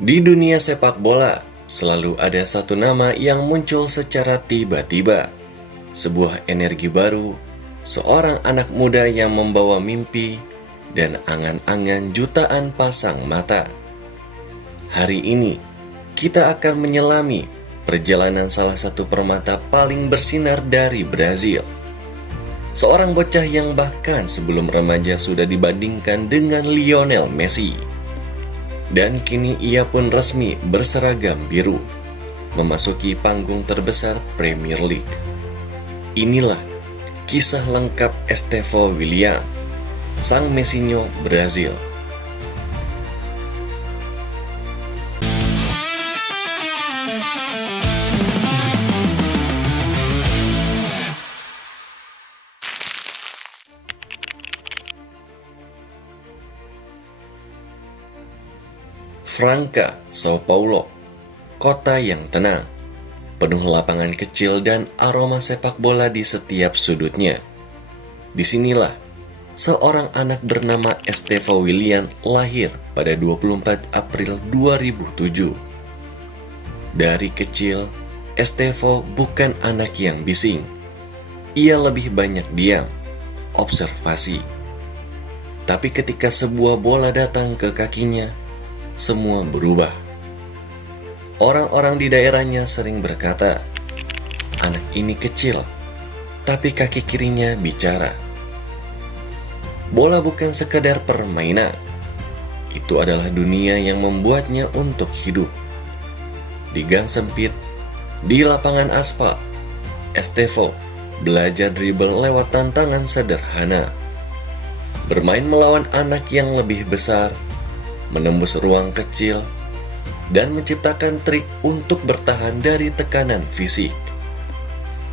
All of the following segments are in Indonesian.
Di dunia sepak bola, selalu ada satu nama yang muncul secara tiba-tiba. Sebuah energi baru, seorang anak muda yang membawa mimpi dan angan-angan jutaan pasang mata. Hari ini, kita akan menyelami perjalanan salah satu permata paling bersinar dari Brazil. Seorang bocah yang bahkan sebelum remaja sudah dibandingkan dengan Lionel Messi. Dan kini ia pun resmi berseragam biru, memasuki panggung terbesar Premier League. Inilah kisah lengkap Estevão William, sang Messinho Brazil. Franca, Sao Paulo, kota yang tenang, penuh lapangan kecil dan aroma sepak bola di setiap sudutnya. Disinilah seorang anak bernama Estevão William lahir pada 24 April 2007. Dari kecil, Estevão bukan anak yang bising. Ia lebih banyak diam, observasi. Tapi ketika sebuah bola datang ke kakinya, semua berubah. Orang-orang di daerahnya sering berkata, anak ini kecil, tapi kaki kirinya bicara. Bola bukan sekedar permainan. Itu adalah dunia yang membuatnya untuk hidup. Di gang sempit, di lapangan aspal, Estevão belajar dribble lewat tantangan sederhana. Bermain melawan anak yang lebih besar, menembus ruang kecil, dan menciptakan trik untuk bertahan dari tekanan fisik.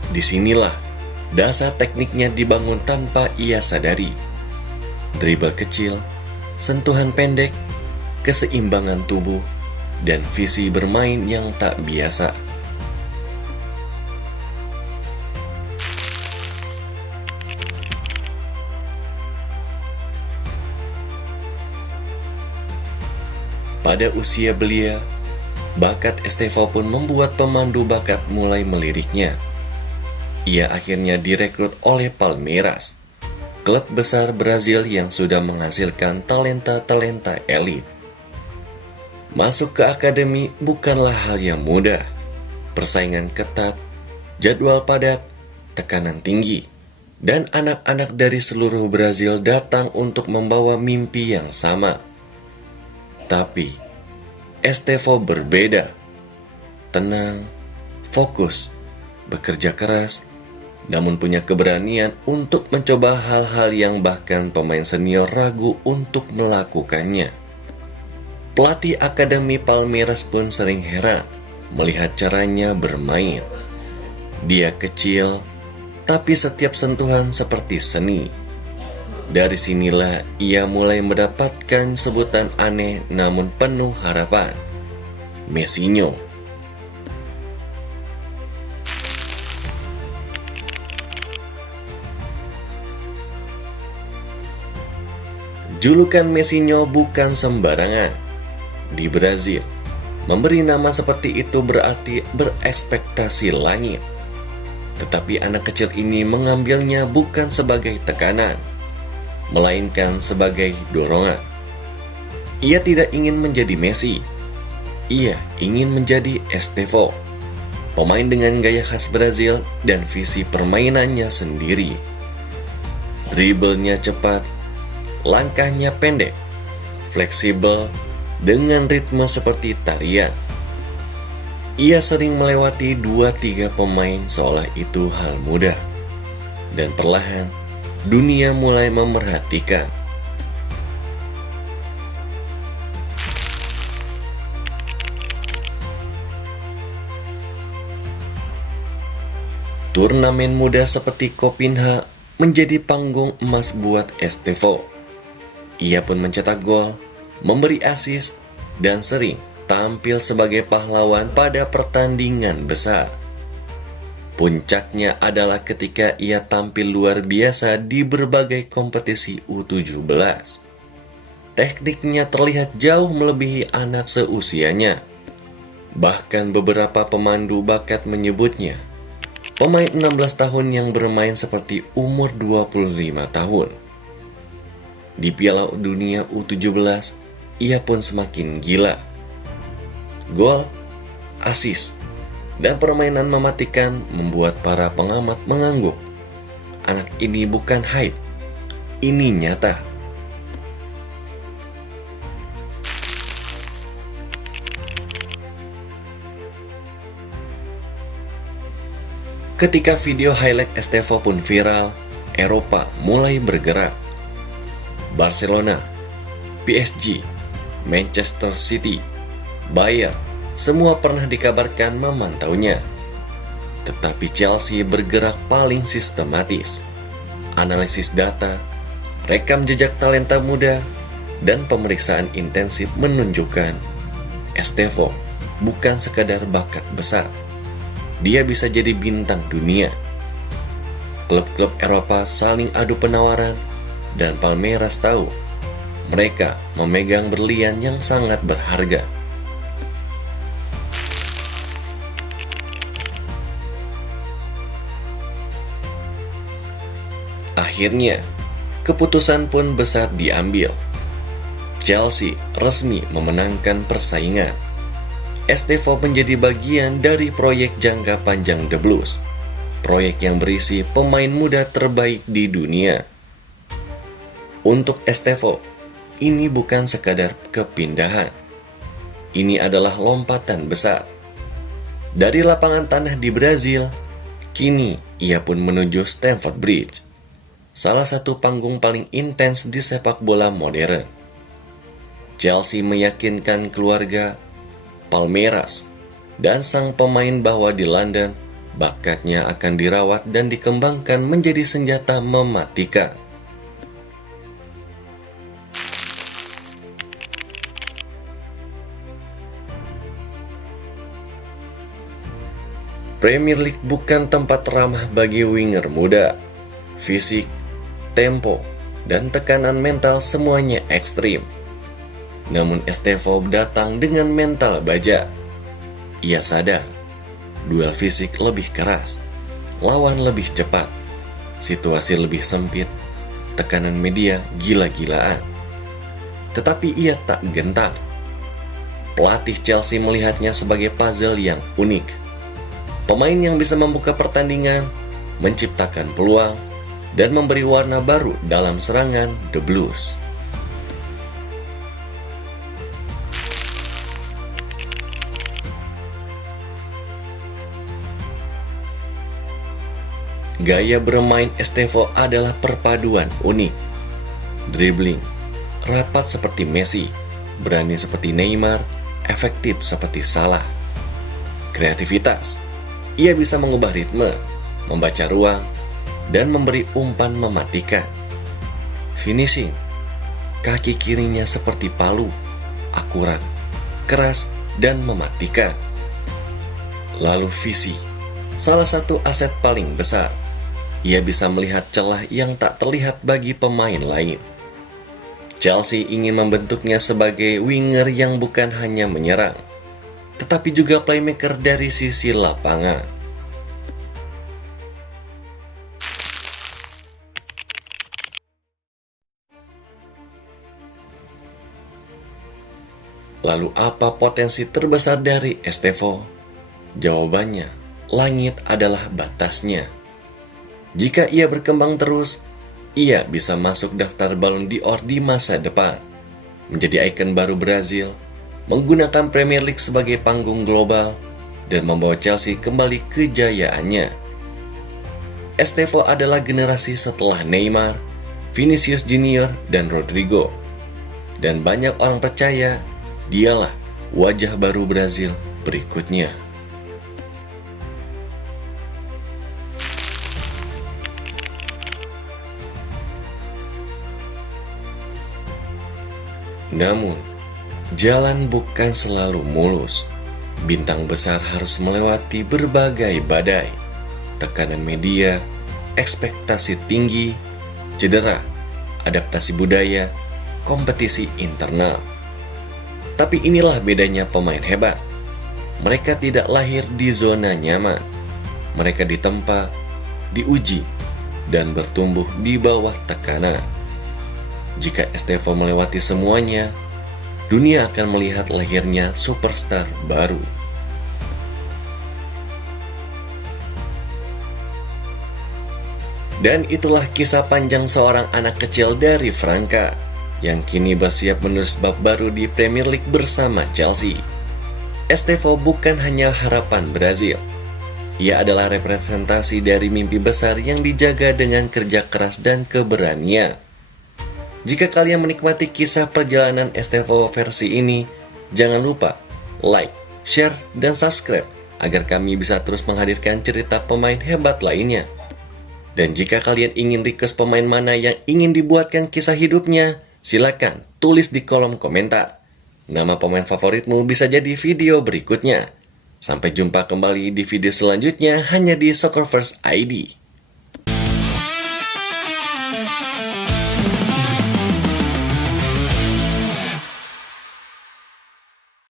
Disinilah dasar tekniknya dibangun tanpa ia sadari. Dribble kecil, sentuhan pendek, keseimbangan tubuh, dan visi bermain yang tak biasa. Pada usia belia, bakat Estevão pun membuat pemandu bakat mulai meliriknya. Ia akhirnya direkrut oleh Palmeiras, klub besar Brazil yang sudah menghasilkan talenta-talenta elit. Masuk ke akademi bukanlah hal yang mudah. Persaingan ketat, jadwal padat, tekanan tinggi, dan anak-anak dari seluruh Brazil datang untuk membawa mimpi yang sama. Tapi Estevão berbeda, tenang, fokus, bekerja keras, namun punya keberanian untuk mencoba hal-hal yang bahkan pemain senior ragu untuk melakukannya. Pelatih Akademi Palmeiras pun sering heran melihat caranya bermain. Dia kecil, tapi setiap sentuhan seperti seni. Dari sinilah ia mulai mendapatkan sebutan aneh namun penuh harapan, Messinho. Julukan Messinho bukan sembarangan. Di Brazil, memberi nama seperti itu berarti berekspektasi langit. Tetapi anak kecil ini mengambilnya bukan sebagai tekanan, melainkan sebagai dorongan. Ia tidak ingin menjadi Messi. Ia ingin menjadi Estevão, pemain dengan gaya khas Brazil dan visi permainannya sendiri. Dribblenya cepat, langkahnya pendek, fleksibel, dengan ritme seperti tarian. Ia sering melewati 2-3 pemain seolah itu hal mudah. Dan perlahan, dunia mulai memerhatikan. Turnamen muda seperti Copinha menjadi panggung emas buat Estevão. Ia pun mencetak gol, memberi assist, dan sering tampil sebagai pahlawan pada pertandingan besar. Puncaknya adalah ketika ia tampil luar biasa di berbagai kompetisi U17. tekniknya terlihat jauh melebihi anak seusianya. Bahkan beberapa pemandu bakat menyebutnya pemain 16 tahun yang bermain seperti umur 25 tahun. Di Piala Dunia U17, ia pun semakin gila. Gol, asis, dan permainan mematikan membuat para pengamat mengangguk. Anak ini bukan hype, ini nyata. Ketika video highlight Estevo pun viral, Eropa mulai bergerak. Barcelona, PSG, Manchester City, Bayern, semua pernah dikabarkan memantaunya. Tetapi Chelsea bergerak paling sistematis. Analisis data, rekam jejak talenta muda, dan pemeriksaan intensif menunjukkan Estevo bukan sekadar bakat besar. Dia bisa jadi bintang dunia. Klub-klub Eropa saling adu penawaran, dan Palmeiras tahu mereka memegang berlian yang sangat berharga. Akhirnya, keputusan pun besar diambil. Chelsea resmi memenangkan persaingan. Estevo menjadi bagian dari proyek jangka panjang The Blues, proyek yang berisi pemain muda terbaik di dunia. Untuk Estevo, ini bukan sekadar kepindahan. Ini adalah lompatan besar. Dari lapangan tanah di Brazil, kini ia pun menuju Stamford Bridge, salah satu panggung paling intens di sepak bola modern. Chelsea meyakinkan keluarga, Palmeiras, dan sang pemain bahwa di London, bakatnya akan dirawat dan dikembangkan menjadi senjata mematikan. Premier League bukan tempat ramah bagi winger muda. Fisik, tempo, dan tekanan mental semuanya ekstrim. Namun Estevo datang dengan mental baja. Ia sadar, duel fisik lebih keras, lawan lebih cepat, situasi lebih sempit, tekanan media gila-gilaan. Tetapi ia tak gentar. Pelatih Chelsea melihatnya sebagai puzzle yang unik. Pemain yang bisa membuka pertandingan, menciptakan peluang, dan memberi warna baru dalam serangan The Blues. Gaya bermain Estevo adalah perpaduan unik. Dribbling, rapat seperti Messi, berani seperti Neymar, efektif seperti Salah. Kreativitas, ia bisa mengubah ritme, membaca ruang, dan memberi umpan mematikan. Finishing, kaki kirinya seperti palu, akurat, keras, dan mematikan. Lalu visi, salah satu aset paling besar. Ia bisa melihat celah yang tak terlihat bagi pemain lain. Chelsea ingin membentuknya sebagai winger yang bukan hanya menyerang, tetapi juga playmaker dari sisi lapangan. Lalu apa potensi terbesar dari Estevo? Jawabannya, langit adalah batasnya. Jika ia berkembang terus, ia bisa masuk daftar Ballon d'Or di masa depan, menjadi ikon baru Brazil, menggunakan Premier League sebagai panggung global, dan membawa Chelsea kembali kejayaannya. Estevo adalah generasi setelah Neymar, Vinicius Junior, dan Rodrigo. Dan banyak orang percaya dialah wajah baru Brazil berikutnya. Namun, jalan bukan selalu mulus. Bintang besar harus melewati berbagai badai, tekanan media, ekspektasi tinggi, cedera, adaptasi budaya, kompetisi internal. Tapi inilah bedanya pemain hebat. Mereka tidak lahir di zona nyaman. Mereka ditempa, diuji, dan bertumbuh di bawah tekanan. Jika Estevo melewati semuanya, dunia akan melihat lahirnya superstar baru. Dan itulah kisah panjang seorang anak kecil dari Franca, yang kini bersiap menulis bab baru di Premier League bersama Chelsea. Estevo bukan hanya harapan Brazil. Ia adalah representasi dari mimpi besar yang dijaga dengan kerja keras dan keberanian. Jika kalian menikmati kisah perjalanan Estevo versi ini, jangan lupa like, share, dan subscribe agar kami bisa terus menghadirkan cerita pemain hebat lainnya. Dan jika kalian ingin request pemain mana yang ingin dibuatkan kisah hidupnya, silakan tulis di kolom komentar. Nama pemain favoritmu bisa jadi video berikutnya. Sampai jumpa kembali di video selanjutnya hanya di Soccerverse ID.